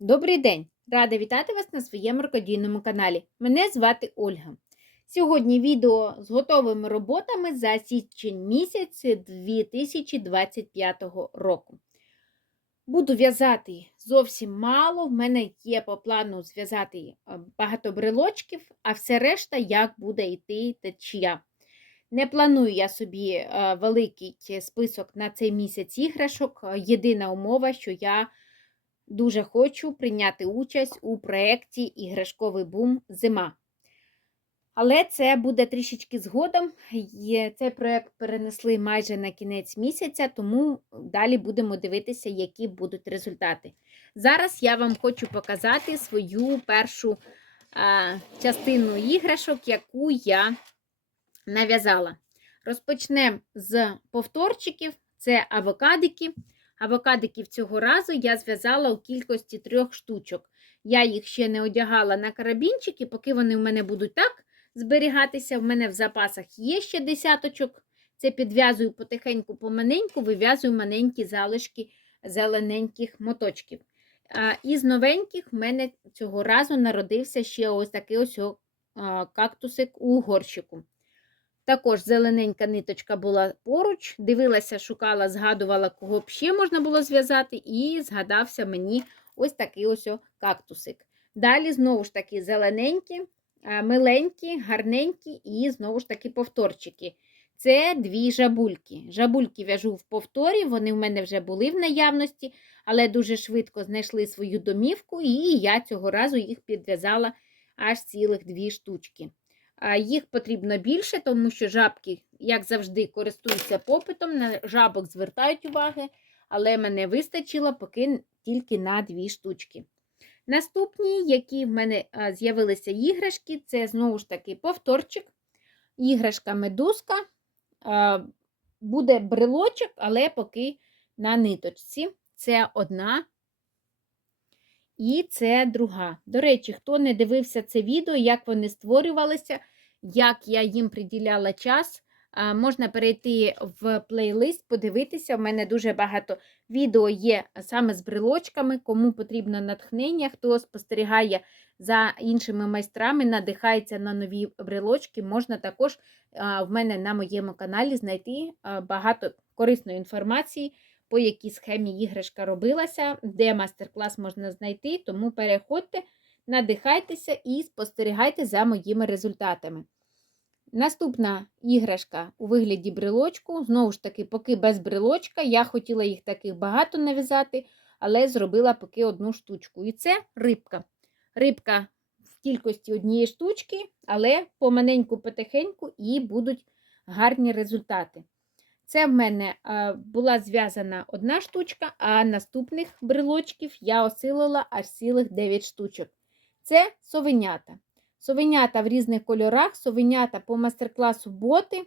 Добрий день! Рада вітати вас на своєму рукодійному каналі. Мене звати Ольга. Сьогодні відео з готовими роботами за січень місяць 2025 року. Буду в'язати зовсім мало. В мене є по плану зв'язати е, багато брелочків, а все решта як буде йти течія. Не планую я собі е, великий список на цей місяць іграшок. Єдина умова, що я Дуже хочу прийняти участь у проєкті Іграшковий бум Зима. Але це буде трішечки згодом. Цей проєкт перенесли майже на кінець місяця, тому далі будемо дивитися, які будуть результати. Зараз я вам хочу показати свою першу а, частину іграшок, яку я нав'язала. Розпочнемо з повторчиків: це авокадики. Авокадиків цього разу я зв'язала у кількості трьох штучок. Я їх ще не одягала на карабінчики, поки вони в мене будуть так зберігатися. В мене в запасах є ще десяточок. Це підв'язую потихеньку поманеньку, вив'язую маленькі залишки зелененьких моточків. А, Із новеньких в мене цього разу народився ще ось такий ось кактусик у горщику. Також зелененька ниточка була поруч, дивилася, шукала, згадувала, кого б ще можна було зв'язати, і згадався мені ось такий ось кактусик. Далі, знову ж таки, зелененькі, миленькі, гарненькі і знову ж таки повторчики. Це дві жабульки. Жабульки в'яжу в повторі, вони в мене вже були в наявності, але дуже швидко знайшли свою домівку, і я цього разу їх підв'язала аж цілих дві штучки. Їх потрібно більше, тому що жабки, як завжди, користуються попитом, на жабок звертають уваги, але мене вистачило поки тільки на дві штучки. Наступні, які в мене з'явилися іграшки, це знову ж таки повторчик, іграшка медузка. Буде брелочок, але поки на ниточці. Це одна і це друга. До речі, хто не дивився це відео, як вони створювалися, як я їм приділяла час, можна перейти в плейлист, подивитися. У мене дуже багато відео є саме з брелочками, кому потрібно натхнення, хто спостерігає за іншими майстрами, надихається на нові брелочки, можна також в мене на моєму каналі знайти багато корисної інформації по якій схемі іграшка робилася, де мастер-клас можна знайти, тому переходьте, надихайтеся і спостерігайте за моїми результатами. Наступна іграшка у вигляді брелочку, знову ж таки, поки без брелочка, я хотіла їх таких багато нав'язати, але зробила поки одну штучку. І це рибка. Рибка в кількості однієї штучки, але поманеньку потихеньку і будуть гарні результати. Це в мене була зв'язана одна штучка, а наступних брелочків я осилила аж цілих 9 штучок. Це совенята. Совенята в різних кольорах, совенята по мастер-класу боти.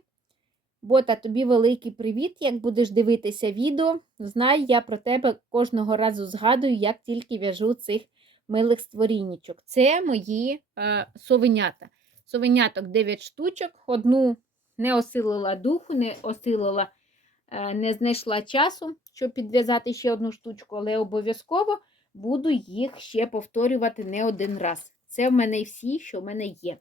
Бота, тобі великий привіт! Як будеш дивитися відео, знай, я про тебе кожного разу згадую, як тільки в'яжу цих милих створіннячок. Це мої е, совенята. Совеняток 9 штучок, одну не осилила духу, не осилила, е, не знайшла часу, щоб підв'язати ще одну штучку, але обов'язково буду їх ще повторювати не один раз. Це в мене всі, що в мене є.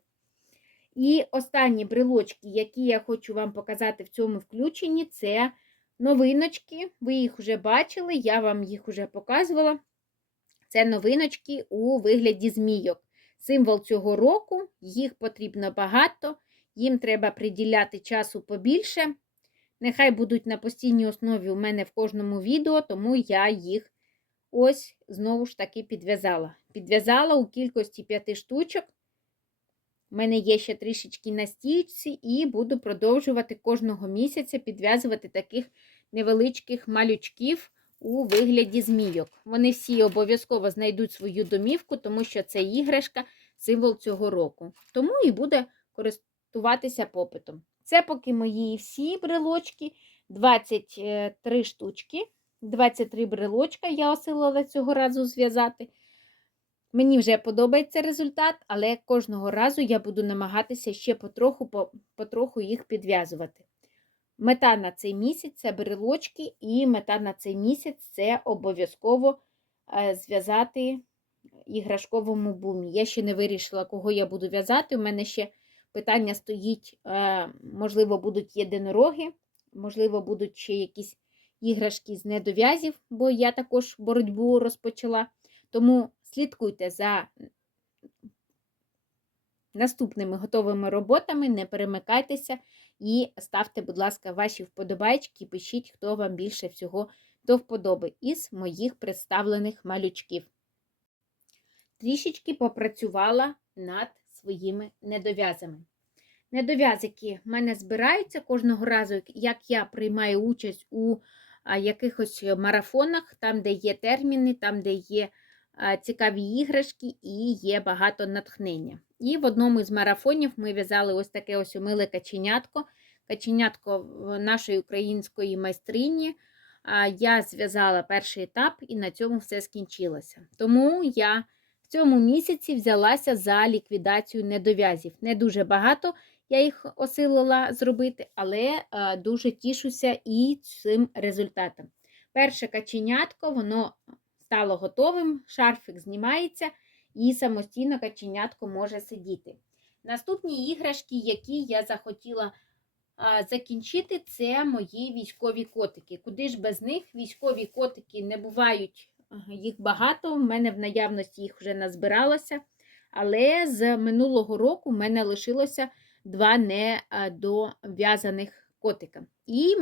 І останні брелочки, які я хочу вам показати в цьому включенні, це новиночки. Ви їх вже бачили, я вам їх вже показувала. Це новиночки у вигляді змійок. Символ цього року, їх потрібно багато їм треба приділяти часу побільше. Нехай будуть на постійній основі у мене в кожному відео, тому я їх ось знову ж таки підв'язала. Підв'язала у кількості п'яти штучок. У мене є ще трішечки на стійці, і буду продовжувати кожного місяця підв'язувати таких невеличких малючків у вигляді змійок. Вони всі обов'язково знайдуть свою домівку, тому що це іграшка, символ цього року. Тому і буде користуватися користуватися попитом. Це поки мої всі брелочки, 23 штучки, 23 брелочка я осилила цього разу зв'язати. Мені вже подобається результат, але кожного разу я буду намагатися ще потроху потроху їх підв'язувати. Мета на цей місяць це брелочки, і мета на цей місяць це обов'язково е, зв'язати іграшковому бумі. Я ще не вирішила, кого я буду в'язати. У мене ще питання стоїть, е, можливо, будуть єдинороги, можливо, будуть ще якісь іграшки з недов'язів, бо я також боротьбу розпочала. Тому слідкуйте за наступними готовими роботами, не перемикайтеся і ставте, будь ласка, ваші вподобайки, пишіть, хто вам більше всього до вподоби із моїх представлених малючків. Трішечки попрацювала над своїми недов'язами. Недов'язики в мене збираються кожного разу, як я приймаю участь у якихось марафонах, там, де є терміни, там, де є цікаві іграшки і є багато натхнення. І в одному із марафонів ми в'язали ось таке ось миле каченятко, каченятко нашої української майстрині. Я зв'язала перший етап і на цьому все скінчилося. Тому я в цьому місяці взялася за ліквідацію недов'язів. Не дуже багато я їх осилила зробити, але а, дуже тішуся і цим результатом. Перше каченятко, воно стало готовим, шарфик знімається і самостійно каченятко може сидіти. Наступні іграшки, які я захотіла закінчити, це мої військові котики. Куди ж без них військові котики не бувають, їх багато, в мене в наявності їх вже назбиралося. Але з минулого року в мене лишилося два недов'язаних котика. І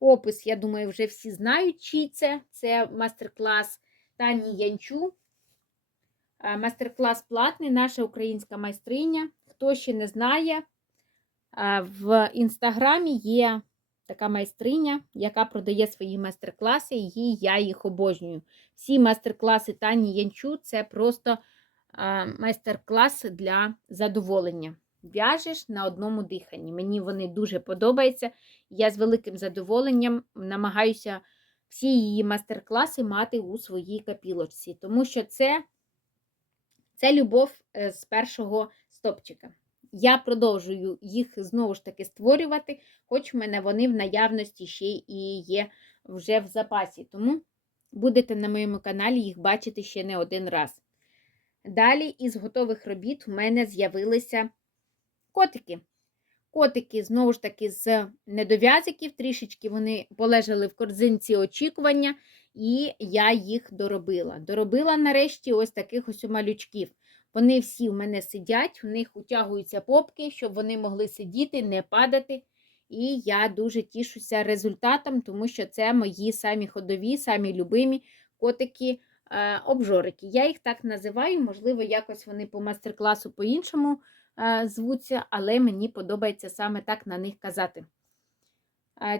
опис, я думаю, вже всі знають, чий це. Це мастер-клас Тані Янчу. Мастер-клас платний, наша українська майстриня. Хто ще не знає, в інстаграмі є така майстриня, яка продає свої майстер-класи, і я їх обожнюю. Всі майстер-класи Тані Янчу це просто майстер-клас для задоволення. В'яжеш на одному диханні. Мені вони дуже подобаються. Я з великим задоволенням намагаюся всі її майстер-класи мати у своїй капілочці, тому що це, це любов е, з першого стопчика. Я продовжую їх знову ж таки створювати, хоч в мене вони в наявності ще і є вже в запасі. Тому будете на моєму каналі їх бачити ще не один раз. Далі із готових робіт в мене з'явилися котики. Котики, знову ж таки, з недов'язиків, трішечки вони полежали в корзинці очікування, і я їх доробила. Доробила нарешті ось таких ось малючків. Вони всі в мене сидять, в них утягуються попки, щоб вони могли сидіти, не падати. І я дуже тішуся результатом, тому що це мої самі ходові, самі любимі котики-обжорики. Я їх так називаю, можливо, якось вони по мастер-класу по-іншому звуться, але мені подобається саме так на них казати.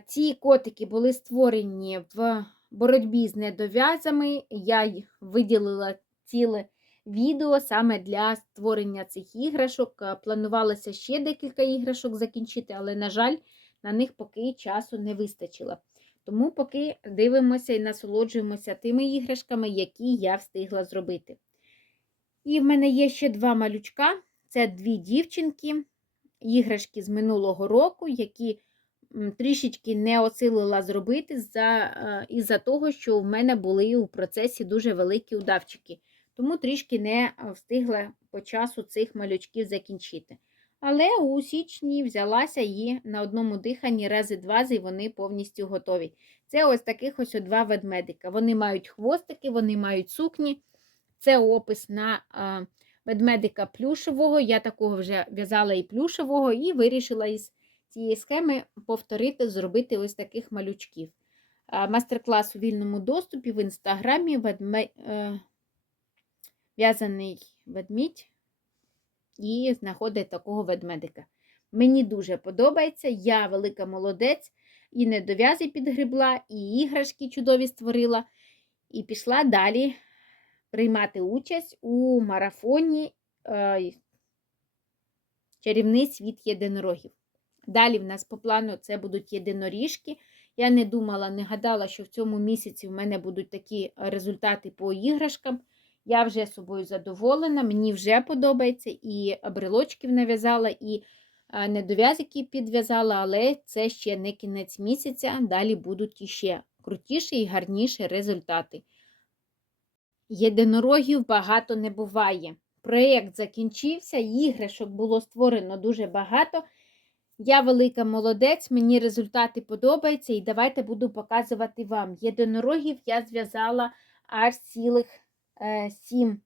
Ці котики були створені в боротьбі з недов'язами. Я їх виділила ціле відео саме для створення цих іграшок. Планувалося ще декілька іграшок закінчити, але, на жаль, на них поки часу не вистачило. Тому поки дивимося і насолоджуємося тими іграшками, які я встигла зробити. І в мене є ще два малючка. Це дві дівчинки, іграшки з минулого року, які трішечки не осилила зробити із-за того, що в мене були у процесі дуже великі удавчики. Тому трішки не встигла по часу цих малючків закінчити. Але у січні взялася і на одному диханні рази два і вони повністю готові. Це ось таких ось два ведмедика. Вони мають хвостики, вони мають сукні. Це опис на ведмедика плюшевого. Я такого вже в'язала і плюшевого, і вирішила із цієї схеми повторити, зробити ось таких малючків. Мастер-клас у вільному доступі в інстаграмі ведме... В'язаний ведмідь і знаходить такого ведмедика. Мені дуже подобається, я велика молодець, і недов'язи підгребла, і іграшки чудові створила, і пішла далі приймати участь у марафоні е, Чарівний світ єдинорогів. Далі в нас по плану це будуть єдиноріжки. Я не думала, не гадала, що в цьому місяці в мене будуть такі результати по іграшкам. Я вже собою задоволена, мені вже подобається, і брелочків нав'язала, і е, недов'язики підв'язала, але це ще не кінець місяця, далі будуть іще крутіші і гарніші результати. Єдинорогів багато не буває. Проєкт закінчився, іграшок було створено дуже багато. Я велика молодець, мені результати подобаються, і давайте буду показувати вам. Єдинорогів я зв'язала аж цілих е, сім.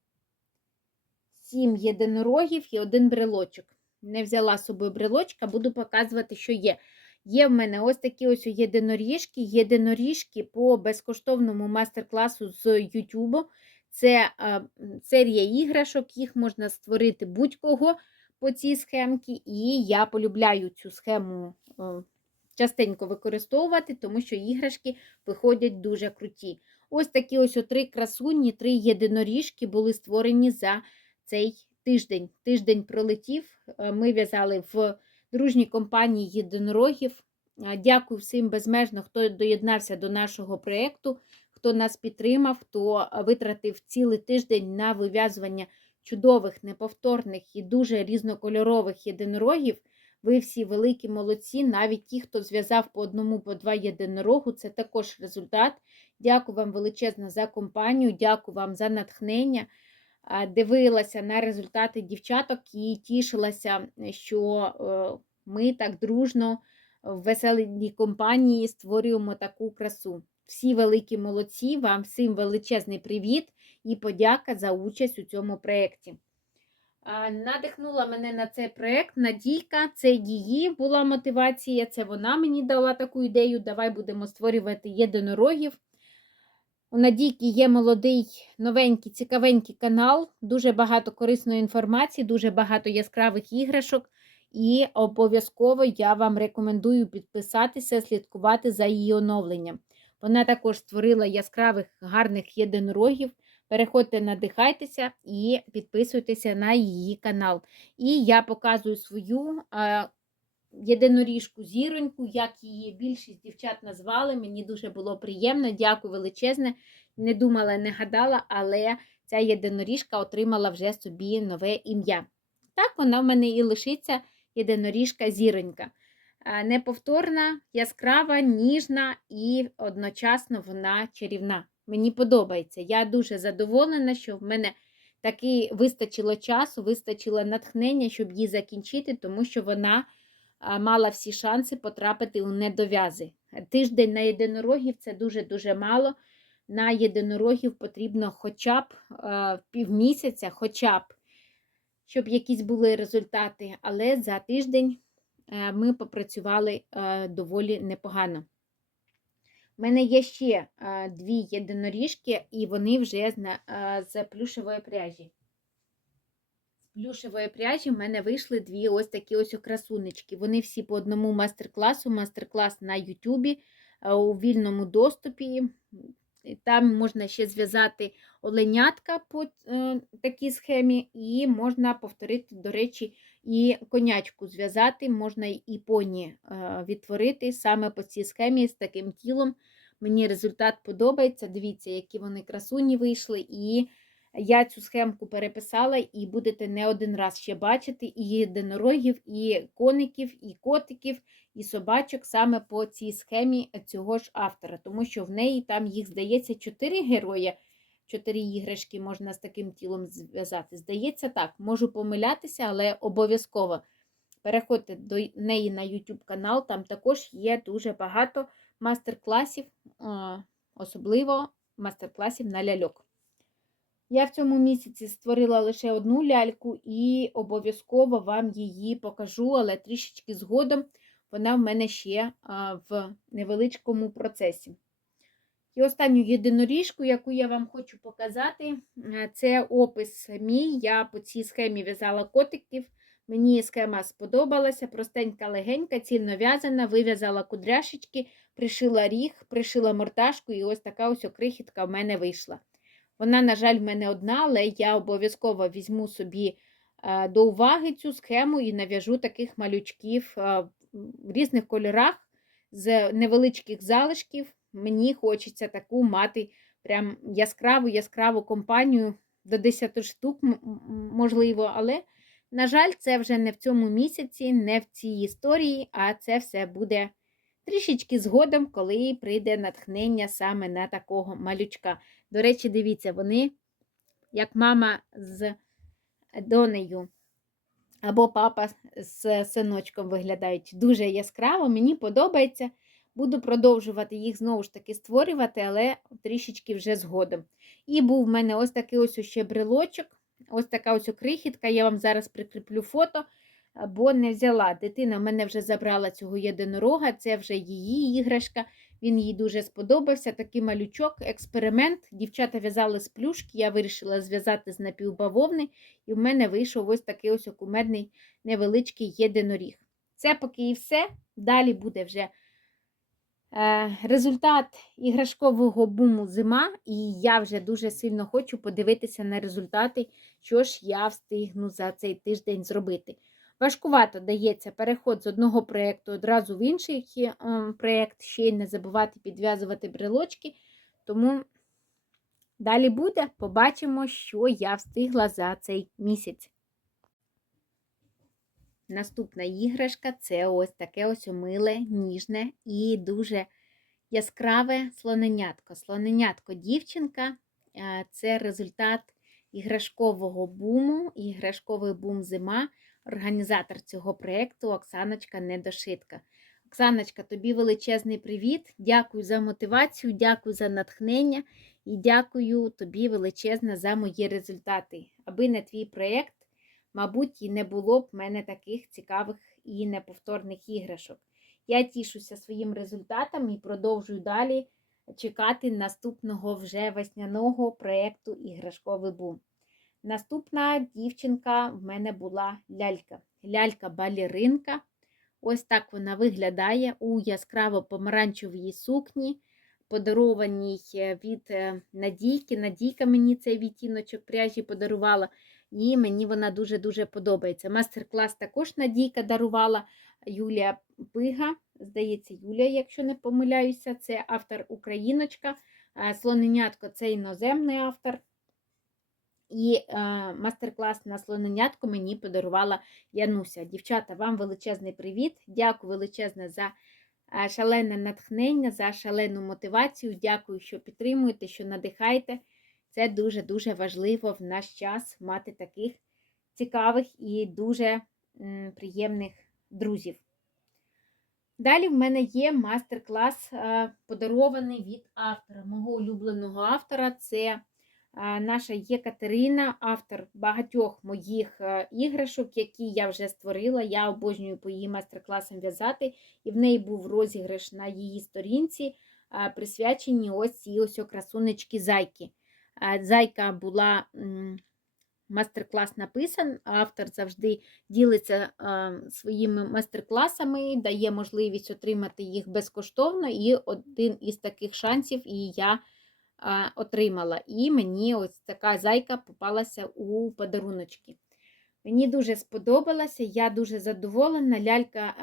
Сім єдинорогів і один брелочок. Не взяла з собою брелочка, буду показувати, що є. Є в мене ось такі ось єдиноріжки, єдиноріжки по безкоштовному майстер-класу з YouTube. Це е, серія іграшок, їх можна створити будь-кого по цій схемці, і я полюбляю цю схему е, частенько використовувати, тому що іграшки виходять дуже круті. Ось такі ось три красуні, три єдиноріжки були створені за цей тиждень. Тиждень пролетів. е, Ми в'язали в дружній компанії єдинорогів. Е, Дякую всім безмежно, хто доєднався до нашого проєкту, хто нас підтримав, хто витратив цілий тиждень на вив'язування чудових, неповторних і дуже різнокольорових єдинорогів. Ви всі великі молодці, навіть ті, хто зв'язав по одному, по два єдинорогу, це також результат. Дякую вам величезно за компанію, дякую вам за натхнення. Дивилася на результати дівчаток і тішилася, що е, ми так дружно в веселій компанії створюємо таку красу. Всі великі молодці, вам всім величезний привіт і подяка за участь у цьому проєкті. Надихнула мене на цей проєкт Надійка, це її була мотивація, це вона мені дала таку ідею. Давай будемо створювати єдинорогів. У Надійки є молодий, новенький, цікавенький канал, дуже багато корисної інформації, дуже багато яскравих іграшок. І обов'язково я вам рекомендую підписатися, слідкувати за її оновленням. Вона також створила яскравих гарних єдинорогів. Переходьте, надихайтеся і підписуйтеся на її канал. І я показую свою єдиноріжку зіроньку, як її більшість дівчат назвали. Мені дуже було приємно. Дякую величезне. Не думала, не гадала, але ця єдиноріжка отримала вже собі нове ім'я. Так, вона в мене і лишиться єдиноріжка зіронька. Неповторна, яскрава, ніжна і одночасно вона чарівна. Мені подобається. Я дуже задоволена, що в мене таки вистачило часу, вистачило натхнення, щоб її закінчити, тому що вона мала всі шанси потрапити у недов'язи. Тиждень на єдинорогів це дуже-дуже мало. На єдинорогів потрібно хоча б півмісяця, хоча б, щоб якісь були результати. Але за тиждень а, ми попрацювали а, доволі непогано. У мене є ще а, дві єдиноріжки, і вони вже з, на- з плюшевої пряжі. З плюшевої пряжі в мене вийшли дві ось такі ось красунечки. Вони всі по одному майстер-класу, майстер-клас на Ютубі а, у вільному доступі. Там можна ще зв'язати оленятка по е, такій схемі, і можна повторити, до речі, і конячку зв'язати, можна і поні е, відтворити саме по цій схемі з таким тілом. Мені результат подобається. Дивіться, які вони красуні вийшли. І я цю схемку переписала, і будете не один раз ще бачити і єдинорогів, і коників, і котиків, і собачок саме по цій схемі цього ж автора, тому що в неї там їх здається чотири герої. Чотири іграшки можна з таким тілом зв'язати. Здається, так, можу помилятися, але обов'язково переходьте до неї на YouTube канал, там також є дуже багато мастер-класів, особливо мастер-класів на ляльок. Я в цьому місяці створила лише одну ляльку і обов'язково вам її покажу, але трішечки згодом вона в мене ще в невеличкому процесі. І останню єдиноріжку, яку я вам хочу показати, е, це опис мій. Я по цій схемі в'язала котиків. Мені схема сподобалася, простенька, легенька, цільно в'язана, вив'язала кудряшечки, пришила ріг, пришила мордашку, і ось така ось окрихітка в мене вийшла. Вона, на жаль, в мене одна, але я обов'язково візьму собі е, до уваги цю схему і нав'яжу таких малючків е, в різних кольорах з невеличких залишків. Мені хочеться таку мати прям яскраву яскраву компанію до 10 штук, можливо, але, на жаль, це вже не в цьому місяці, не в цій історії, а це все буде трішечки згодом, коли прийде натхнення саме на такого малючка. До речі, дивіться, вони як мама з донею або папа з синочком виглядають дуже яскраво, мені подобається. Буду продовжувати їх знову ж таки створювати, але трішечки вже згодом. І був в мене ось такий ось ще брелочок, ось така ось крихітка. Я вам зараз прикріплю фото, бо не взяла. Дитина в мене вже забрала цього єдинорога, це вже її іграшка. Він їй дуже сподобався. Такий малючок, експеримент. Дівчата в'язали з плюшки, я вирішила зв'язати з напівбавовни, і в мене вийшов ось такий ось окумедний невеличкий єдиноріг. Це поки і все. Далі буде вже е, результат іграшкового буму зима, і я вже дуже сильно хочу подивитися на результати, що ж я встигну за цей тиждень зробити. Важкувато дається переход з одного проєкту одразу в інший е, проєкт, ще й не забувати підв'язувати брелочки. Тому далі буде, побачимо, що я встигла за цей місяць. Наступна іграшка це ось таке ось миле, ніжне і дуже яскраве слоненятко. Слоненятко дівчинка е, це результат іграшкового буму, іграшковий бум зима організатор цього проєкту Оксаночка Недошитка. Оксаночка, тобі величезний привіт. Дякую за мотивацію, дякую за натхнення і дякую тобі величезне за мої результати. Аби не твій проєкт, мабуть, і не було б в мене таких цікавих і неповторних іграшок. Я тішуся своїм результатом і продовжую далі чекати наступного вже весняного проєкту Іграшковий бум. Наступна дівчинка в мене була лялька. Лялька-балеринка. Ось так вона виглядає у яскраво помаранчевій сукні, подарованій е, від е, Надійки. Надійка мені цей відтіночок пряжі подарувала, і мені вона дуже-дуже подобається. Мастер-клас також Надійка дарувала Юлія Пига. Здається, Юлія, якщо не помиляюся, це автор Україночка. Слоненятко це іноземний автор. І е, мастер-клас на слоненятку мені подарувала Януся. Дівчата, вам величезний привіт! Дякую величезне за е, шалене натхнення, за шалену мотивацію. Дякую, що підтримуєте, що надихаєте. Це дуже-дуже важливо в наш час мати таких цікавих і дуже м, приємних друзів. Далі в мене є мастер-клас, е, подарований від автора, мого улюбленого автора. це наша є Катерина, автор багатьох моїх е, іграшок, які я вже створила. Я обожнюю по її майстер-класам в'язати, і в неї був розіграш на її сторінці, присвячені ось ці ось красунечки зайки. Зайка була. Мастер-клас написан, автор завжди ділиться своїми майстер-класами, дає можливість отримати їх безкоштовно, і один із таких шансів і я отримала. І мені ось така зайка попалася у подаруночки. Мені дуже сподобалося, я дуже задоволена. Лялька,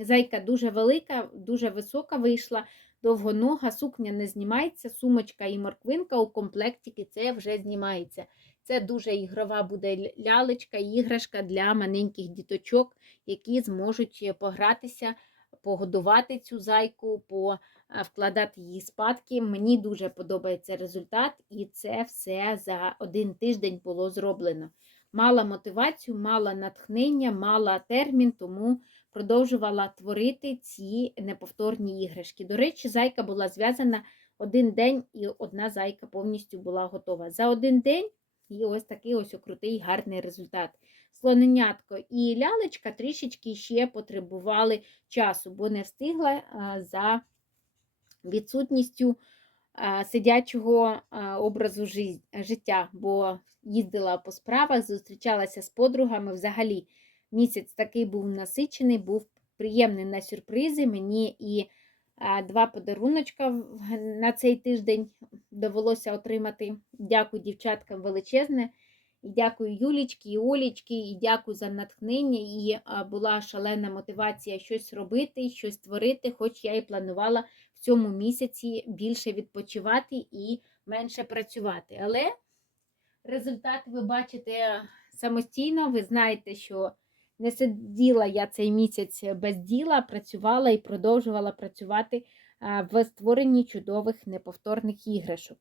Зайка дуже велика, дуже висока вийшла, довгонога, сукня не знімається, сумочка і морквинка у комплектики це вже знімається. Це дуже ігрова буде лялечка, іграшка для маленьких діточок, які зможуть погратися, погодувати цю зайку, вкладати її спадки. Мені дуже подобається результат, і це все за один тиждень було зроблено. Мала мотивацію, мала натхнення, мала термін, тому продовжувала творити ці неповторні іграшки. До речі, зайка була зв'язана один день, і одна зайка повністю була готова. За один день і ось такий ось окрутий гарний результат. Слоненятко і лялечка трішечки ще потребували часу, бо не встигла за відсутністю сидячого образу життя, бо їздила по справах, зустрічалася з подругами. Взагалі, місяць такий був насичений, був приємний на сюрпризи. Мені і два подаруночка на цей тиждень довелося отримати. Дякую дівчаткам величезне. І дякую Юлічки, і Олічки, і дякую за натхнення. І була шалена мотивація щось робити, щось творити, хоч я і планувала в цьому місяці більше відпочивати і менше працювати. Але результат ви бачите самостійно, ви знаєте, що не сиділа я цей місяць без діла, працювала і продовжувала працювати в створенні чудових неповторних іграшок.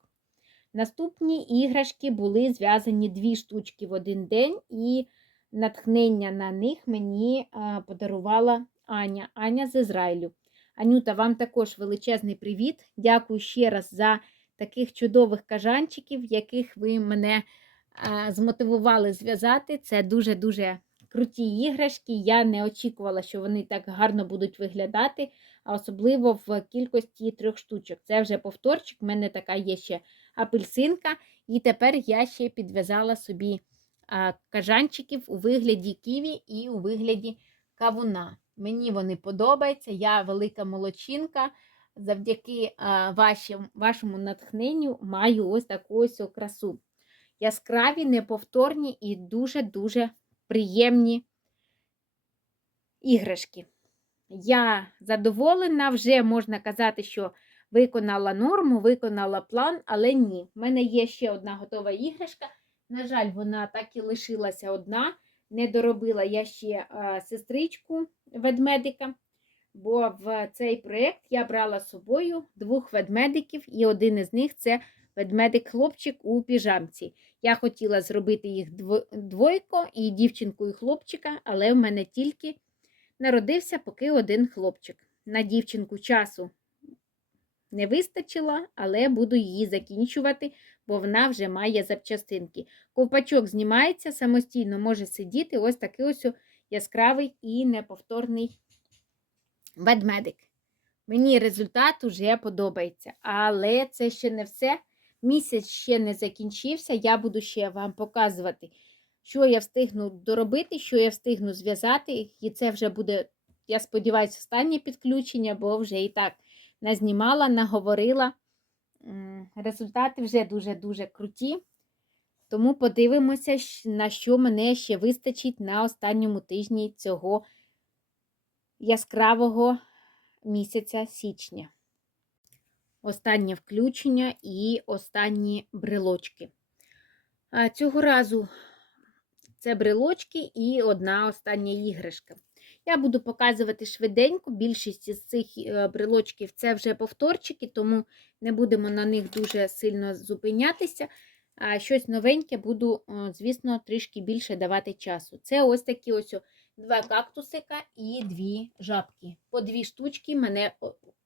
Наступні іграшки були зв'язані дві штучки в один день, і натхнення на них мені подарувала Аня, Аня з Ізраїлю. Анюта, вам також величезний привіт. Дякую ще раз за таких чудових кажанчиків, яких ви мене змотивували зв'язати. Це дуже-дуже круті іграшки. Я не очікувала, що вони так гарно будуть виглядати, а особливо в кількості трьох штучок. Це вже повторчик. У мене така є ще апельсинка. І тепер я ще підв'язала собі кажанчиків у вигляді ківі і у вигляді кавуна. Мені вони подобаються. Я велика молодчинка. Завдяки вашому натхненню маю ось таку ось красу. Яскраві, неповторні і дуже-дуже приємні іграшки. Я задоволена, вже можна казати, що виконала норму, виконала план, але ні. В мене є ще одна готова іграшка. На жаль, вона так і лишилася одна. Не доробила я ще а, сестричку ведмедика, бо в цей проєкт я брала з собою двох ведмедиків, і один із них це ведмедик-хлопчик у піжамці. Я хотіла зробити їх двойко, і дівчинку, і хлопчика, але в мене тільки народився поки один хлопчик. На дівчинку часу не вистачило, але буду її закінчувати, бо вона вже має запчастинки. Ковпачок знімається, самостійно може сидіти ось такий ось яскравий і неповторний ведмедик. Мені результат уже подобається, але це ще не все. Місяць ще не закінчився, я буду ще вам показувати, що я встигну доробити, що я встигну зв'язати. І це вже буде, я сподіваюся, останнє підключення, бо вже і так назнімала, наговорила. Результати вже дуже-дуже круті. Тому подивимося, на що мене ще вистачить на останньому тижні цього яскравого місяця січня. Останнє включення і останні брелочки. Цього разу це брелочки і одна остання іграшка. Я буду показувати швиденько, більшість з цих е, брелочків це вже повторчики, тому не будемо на них дуже сильно зупинятися. А щось новеньке буду, звісно, трішки більше давати часу. Це ось такі ось два кактусика і дві жабки. По дві штучки мене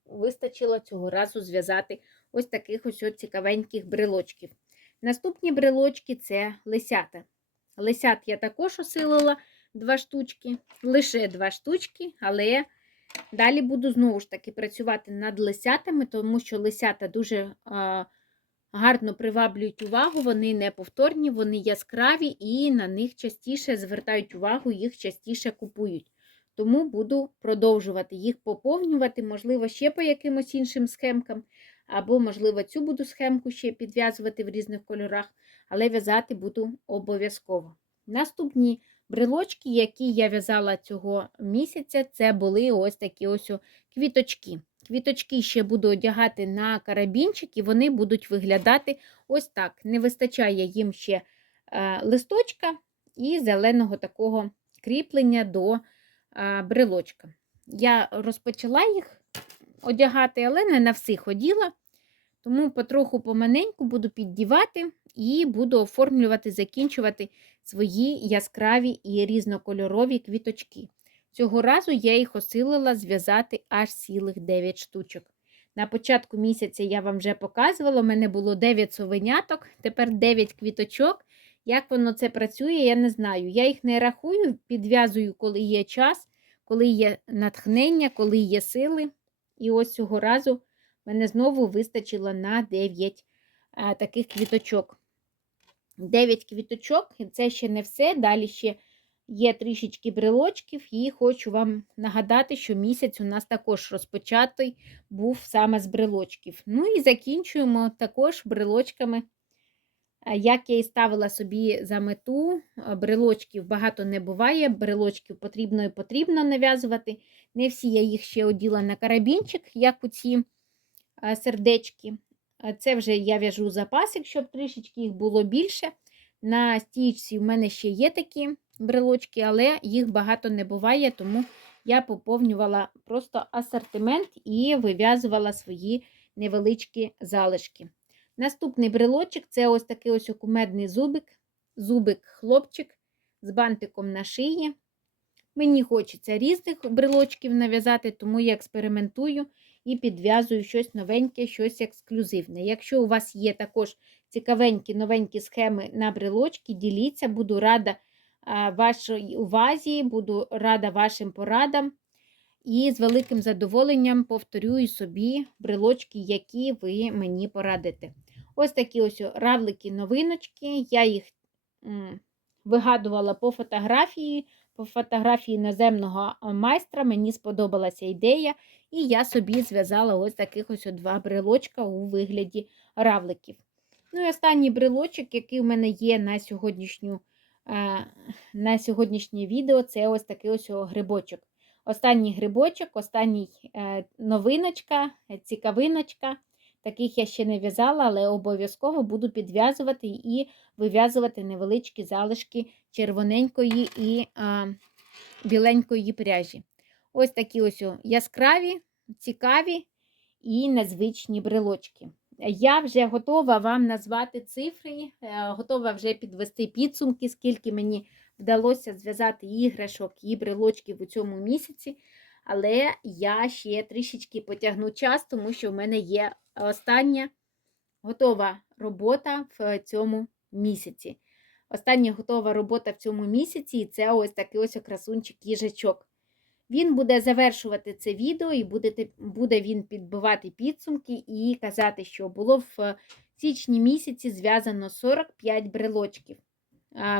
вистачило цього разу зв'язати ось таких ось цікавеньких брелочків. Наступні брелочки це лисята. Лисят я також осилила два штучки, лише два штучки, але далі буду знову ж таки працювати над лисятами, тому що лисята дуже гарно приваблюють увагу, вони неповторні, вони яскраві і на них частіше звертають увагу, їх частіше купують. Тому буду продовжувати їх поповнювати, можливо, ще по якимось іншим схемкам, або, можливо, цю буду схемку ще підв'язувати в різних кольорах, але в'язати буду обов'язково. Наступні брелочки, які я в'язала цього місяця, це були ось такі ось квіточки. Квіточки ще буду одягати на карабінчик, і вони будуть виглядати ось так. Не вистачає їм ще е, листочка і зеленого такого кріплення до е, брелочка. Я розпочала їх одягати, але не на всіх оділа. Тому потроху поманеньку буду піддівати і буду оформлювати, закінчувати свої яскраві і різнокольорові квіточки. Цього разу я їх осилила зв'язати аж цілих 9 штучок. На початку місяця я вам вже показувала, у мене було 9 совеняток, тепер 9 квіточок. Як воно це працює, я не знаю. Я їх не рахую, підв'язую, коли є час, коли є натхнення, коли є сили. І ось цього разу мене знову вистачило на 9 а, таких квіточок. 9 квіточок, це ще не все. Далі ще є трішечки брелочків, і хочу вам нагадати, що місяць у нас також розпочатий був саме з брелочків. Ну і закінчуємо також брелочками. Як я і ставила собі за мету, брелочків багато не буває, брелочків потрібно і потрібно нав'язувати. Не всі я їх ще оділа на карабінчик, як у ці сердечки. Це вже я в'яжу запасик, щоб трішечки їх було більше. На стічці в мене ще є такі брелочки, але їх багато не буває, тому я поповнювала просто асортимент і вив'язувала свої невеличкі залишки. Наступний брелочок це ось такий ось окумедний зубик, зубик-хлопчик з бантиком на шиї. Мені хочеться різних брелочків нав'язати, тому я експериментую і підв'язую щось новеньке, щось ексклюзивне. Якщо у вас є також цікавенькі новенькі схеми на брелочки, діліться, буду рада вашій увазі, буду рада вашим порадам. І з великим задоволенням повторюю собі брелочки, які ви мені порадите. Ось такі ось равлики-новиночки. Я їх вигадувала по фотографії, фотографії наземного майстра. Мені сподобалася ідея, і я собі зв'язала ось таких ось два брелочка у вигляді равликів. Ну і останній брелочок, який у мене є на сьогоднішню, е, на сьогоднішнє відео, це ось такий ось грибочок. Останній грибочок, останній е, новиночка, цікавиночка. Таких я ще не в'язала, але обов'язково буду підв'язувати і вив'язувати невеличкі залишки червоненької і а, біленької пряжі. Ось такі ось яскраві, цікаві і незвичні брелочки. Я вже готова вам назвати цифри, готова вже підвести підсумки, скільки мені вдалося зв'язати іграшок і брелочків у цьому місяці. Але я ще трішечки потягну час, тому що в мене є остання готова робота в цьому місяці. Остання готова робота в цьому місяці, і це ось такий ось красунчик їжачок. Він буде завершувати це відео, і буде, буде він підбивати підсумки і казати, що було в січні місяці зв'язано 45 брелочків.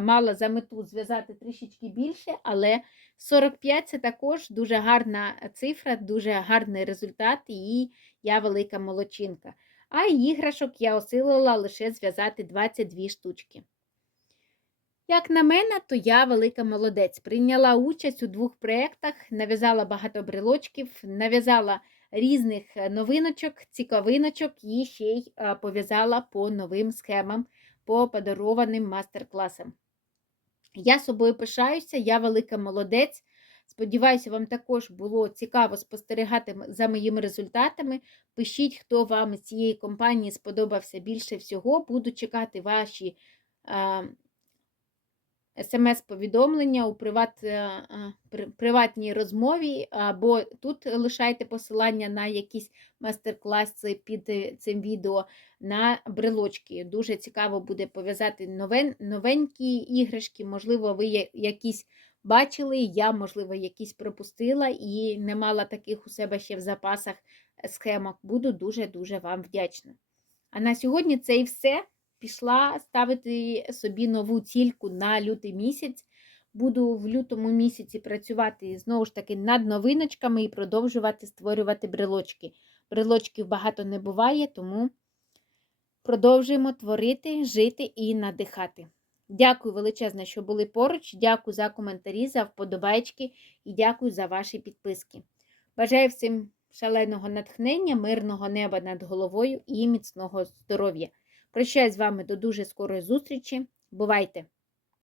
Мала за мету зв'язати трішечки більше, але 45 це також дуже гарна цифра, дуже гарний результат, і я велика молодчинка. А іграшок я осилила лише зв'язати 22 штучки. Як на мене, то я велика молодець. Прийняла участь у двох проєктах, нав'язала багато брелочків, нав'язала різних новиночок, цікавиночок і ще й пов'язала по новим схемам, по подарованим мастер-класам. Я собою пишаюся, я велика молодець. Сподіваюся, вам також було цікаво спостерігати за моїми результатами. Пишіть, хто вам з цієї компанії сподобався більше всього. Буду чекати ваші смс-повідомлення у приват, е, приватній розмові, або тут лишайте посилання на якісь майстер-класи під е, цим відео на брелочки. Дуже цікаво буде пов'язати новен, новенькі іграшки, можливо, ви якісь бачили, я, можливо, якісь пропустила і не мала таких у себе ще в запасах схемок. Буду дуже-дуже вам вдячна. А на сьогодні це і все пішла ставити собі нову цільку на лютий місяць. Буду в лютому місяці працювати знову ж таки над новиночками і продовжувати створювати брелочки. Брелочків багато не буває, тому продовжуємо творити, жити і надихати. Дякую величезне, що були поруч. Дякую за коментарі, за вподобайки і дякую за ваші підписки. Бажаю всім шаленого натхнення, мирного неба над головою і міцного здоров'я! Прощаюсь з вами до дуже скорої зустрічі. Бувайте!